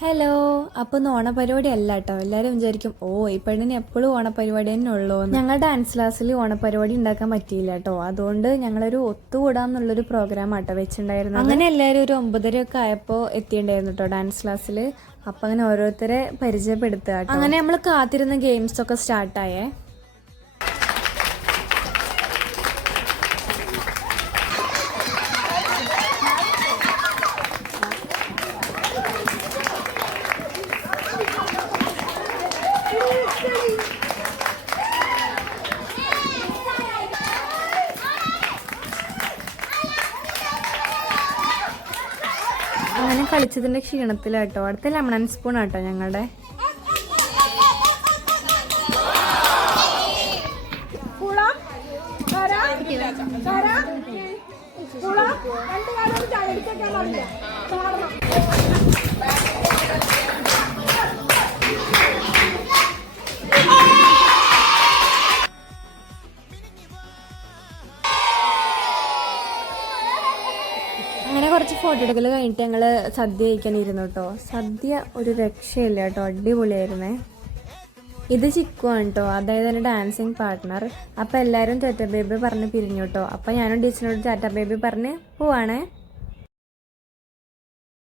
Hello. അപ്പോൾ ഇന്ന് ഓണപരിപാടി അല്ല കേട്ടോ. എല്ലാവരും വിചാരിക്കും ഈ പെണ്ണിന് എപ്പോഴും ഓണപരിപാടി തന്നെ ഉള്ളൂ. ഞങ്ങൾ ഡാൻസ് ക്ലാസ്സിൽ ഓണപരിപാടി ഉണ്ടാക്കാൻ പറ്റിയില്ല കേട്ടോ. അതുകൊണ്ട് ഞങ്ങളൊരു ഒത്തുകൂടാന്നുള്ളൊരു പ്രോഗ്രാം ആട്ടോ വെച്ചിട്ടുണ്ടായിരുന്നു. അങ്ങനെ എല്ലാവരും ഒരു 9:30 ഒക്കെ ആയപ്പോൾ എത്തിയിട്ടുണ്ടായിരുന്നു കേട്ടോ ഡാൻസ് ക്ലാസ്സിൽ. അപ്പം അങ്ങനെ ഓരോരുത്തരെ പരിചയപ്പെടുത്തുക കേട്ടോ. അങ്ങനെ നമ്മൾ കാത്തിരുന്ന ഗെയിംസൊക്കെ സ്റ്റാർട്ടായേ. അങ്ങനെ കളിച്ചതിൻ്റെ ക്ഷീണത്തിലാട്ടോ. അടുത്ത ലെമൺ സ്പൂൺ ആട്ടോ ഞങ്ങളുടെ. അങ്ങനെ കുറച്ച് ഫോട്ടോ എടുക്കൽ കഴിഞ്ഞിട്ട് ഞങ്ങൾ സദ്യ കഴിക്കാനിരുന്നു കേട്ടോ. സദ്യ ഒരു രക്ഷയില്ല കേട്ടോ, അടിപൊളിയായിരുന്നേ. ഇത് ചിക്കു ആണ് കേട്ടോ, അതായത് എൻ്റെ ഡാൻസിങ് പാർട്ട്ണർ. അപ്പോൾ എല്ലാവരും ടാറ്റ ബേബി പറഞ്ഞ് പിരിഞ്ഞു കേട്ടോ. അപ്പോൾ ഞാനും ടീച്ചറിനോട് ടാറ്റ ബേബി പറഞ്ഞ് പോവാണേ.